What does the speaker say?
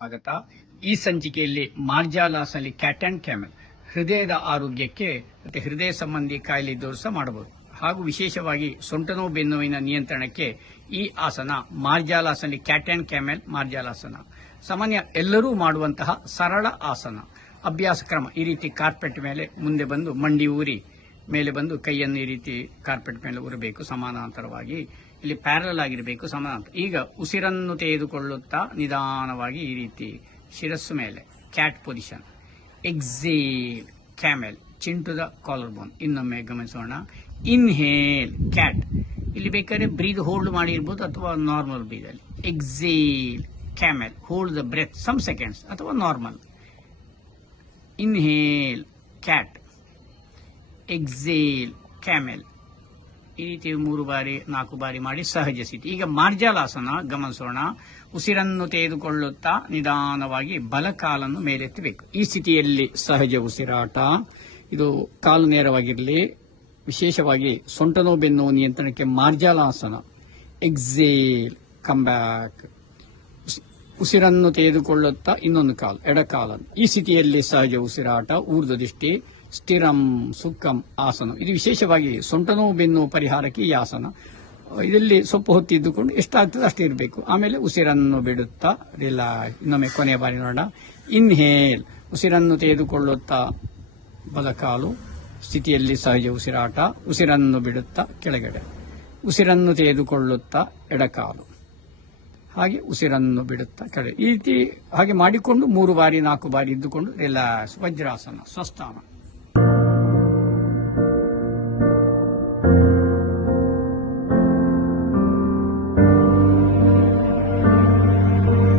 ಸ್ವಾಗತ. ಈ ಸಂಚಿಕೆಯಲ್ಲಿ ಮಾರ್ಜಾಲಾಸನಲ್ಲಿ ಕ್ಯಾಟ್ ಅಂಡ್ ಕ್ಯಾಮೆಲ್ ಹೃದಯದ ಆರೋಗ್ಯಕ್ಕೆ ಮತ್ತು ಹೃದಯ ಸಂಬಂಧಿ ಕಾಯಿಲೆ ಇದ್ದವರು ಸಹ ಮಾಡಬಹುದು. ಹಾಗೂ ವಿಶೇಷವಾಗಿ ಸೊಂಟ ನೋವು ಬೆನ್ನುವಿನ ನಿಯಂತ್ರಣಕ್ಕೆ ಈ ಆಸನ ಮಾರ್ಜಾಲಾಸನಲ್ಲಿ ಕ್ಯಾಟ್ ಅಂಡ್ ಕ್ಯಾಮೆಲ್ ಮಾರ್ಜಾಲಾಸನ ಸಾಮಾನ್ಯ ಎಲ್ಲರೂ ಮಾಡುವಂತಹ ಸರಳ ಆಸನ. ಅಭ್ಯಾಸ ಕ್ರಮ ಈ ರೀತಿ ಕಾರ್ಪೆಟ್ ಮೇಲೆ ಮುಂದೆ ಬಂದು ಮಂಡಿ ಊರಿ ಮೇಲೆ ಬಂದು ಕೈಯನ್ನು ಈ ರೀತಿ ಕಾರ್ಪೆಟ್ ಮೇಲೆ ಉರಬೇಕು ಸಮಾನಾಂತರವಾಗಿ. ಇಲ್ಲಿ ಪ್ಯಾರಲ್ ಆಗಿರಬೇಕು ಸಮಾನಾಂತರ. ಈಗ ಉಸಿರನ್ನು ತೆಗೆದುಕೊಳ್ಳುತ್ತಾ ನಿಧಾನವಾಗಿ ಈ ರೀತಿ ಶಿರಸ್ಸು ಮೇಲೆ cat position. Exhale camel, chin to the collar bone. ಇನ್ನೊಮ್ಮೆ ಗಮನಿಸೋಣ. Inhale cat. ಇಲ್ಲಿ ಬೇಕಾದ್ರೆ ಬ್ರೀದ್ ಹೋಲ್ಡ್ ಮಾಡಿ ಇರ್ಬೋದು ಅಥವಾ ನಾರ್ಮಲ್ ಬ್ರೀದ್ ಅಲ್ಲಿ. Exhale camel, hold the breath some seconds ಅಥವಾ normal. Inhale cat, exhale camel. ಈ ರೀತಿ 3 ಬಾರಿ 4 ಬಾರಿ ಮಾಡಿ ಸಹಜ ಸ್ಥಿತಿ. ಈಗ ಮಾರ್ಜಾಲಾಸನ ಗಮನಿಸೋಣ. ಉಸಿರನ್ನು ತೆಗೆದುಕೊಳ್ಳುತ್ತಾ ನಿಧಾನವಾಗಿ ಬಲಕಾಲನ್ನು ಮೇಲೆತ್ತಬೇಕು. ಈ ಸ್ಥಿತಿಯಲ್ಲಿ ಸಹಜ ಉಸಿರಾಟ. ಇದು ಕಾಲು ನೇರವಾಗಿರಲಿ. ವಿಶೇಷವಾಗಿ ಸೊಂಟ ನೋವು ಬೆನ್ನು ನಿಯಂತ್ರಣಕ್ಕೆ ಮಾರ್ಜಾಲಾಸನ. Exhale come back. ಉಸಿರನ್ನು ತೆಗೆದುಕೊಳ್ಳುತ್ತಾ ಇನ್ನೊಂದು ಕಾಲು ಎಡಕಾಲನ್ನು. ಈ ಸ್ಥಿತಿಯಲ್ಲಿ ಸಹಜ ಉಸಿರಾಟ. ಊರ್ಧ್ವ ದೃಷ್ಟಿ. ಸ್ಥಿರಂ ಸುಖಂ ಆಸನ. ಇದು ವಿಶೇಷವಾಗಿ ಸೊಂಟ ನೋವು ಬೆನ್ನು ಪರಿಹಾರಕ್ಕೆ ಈ ಆಸನ. ಇದರಲ್ಲಿ ಸ್ವಲ್ಪ ಹೊತ್ತು ಇದ್ದುಕೊಂಡು ಎಷ್ಟಾಗ್ತದೆ ಅಷ್ಟೇ ಇರಬೇಕು. ಆಮೇಲೆ ಉಸಿರನ್ನು ಬಿಡುತ್ತಾ ರಿಲ್ಯಾಕ್ಸ್. ಇನ್ನೊಮ್ಮೆ ಕೊನೆಯ ಬಾರಿ ನೋಡೋಣ. ಇನ್ಹೇಲ್, ಉಸಿರನ್ನು ತೆಗೆದುಕೊಳ್ಳುತ್ತಾ ಬಲಕಾಲು ಸ್ಥಿತಿಯಲ್ಲಿ ಸಹಜ ಉಸಿರಾಟ. ಉಸಿರನ್ನು ಬಿಡುತ್ತಾ ಕೆಳಗಡೆ. ಉಸಿರನ್ನು ತೆಗೆದುಕೊಳ್ಳುತ್ತಾ ಎಡಕಾಲು. ಹಾಗೆ ಉಸಿರನ್ನು ಬಿಡುತ್ತಾ ಕೆಳಗೆ. ಈ ರೀತಿ ಹಾಗೆ ಮಾಡಿಕೊಂಡು 3 ಬಾರಿ 4 ಬಾರಿ ಇದ್ದುಕೊಂಡು ರಿಲ್ಯಾಕ್ಸ್. ವಜ್ರಾಸನ ಸ್ವಸ್ಥಾನ.